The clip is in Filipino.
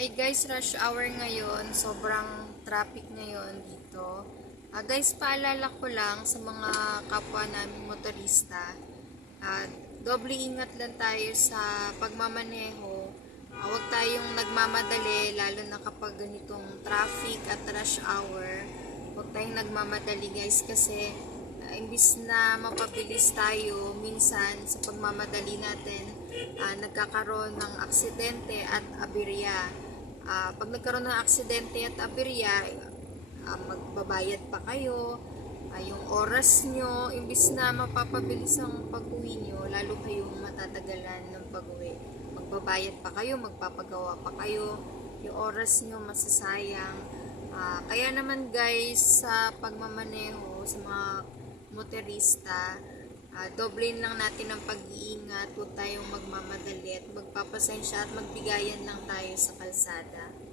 Ay guys, rush hour ngayon. Sobrang traffic ngayon dito. Ah, guys, paalala ko lang sa mga kapwa namin motorista. Ah, doble ingat lang tayo sa pagmamaneho. Ah, huwag tayong nagmamadali, lalo na kapag ganitong traffic at rush hour. Huwag tayong nagmamadali guys kasi ah, imbis na mapabilis tayo, minsan sa pagmamadali natin, ah, nagkakaroon ng aksidente at aberya. Ah, pag nagkaroon ng aksidente at aberya, ah, magbabayad pa kayo, ah, yung oras nyo, imbis na mapapabilis ang pag-uwi nyo, lalo kayong matatagalan ng pag-uwi. Magbabayad pa kayo, magpapagawa pa kayo, yung oras nyo masasayang. Ah, kaya naman guys, sa pagmamaneho, sa mga motorista, ah, doblein lang natin ang pag-iingat, huwag tayong magmamadali at magpapasensya at magbigayan lang tayo sa kalsada.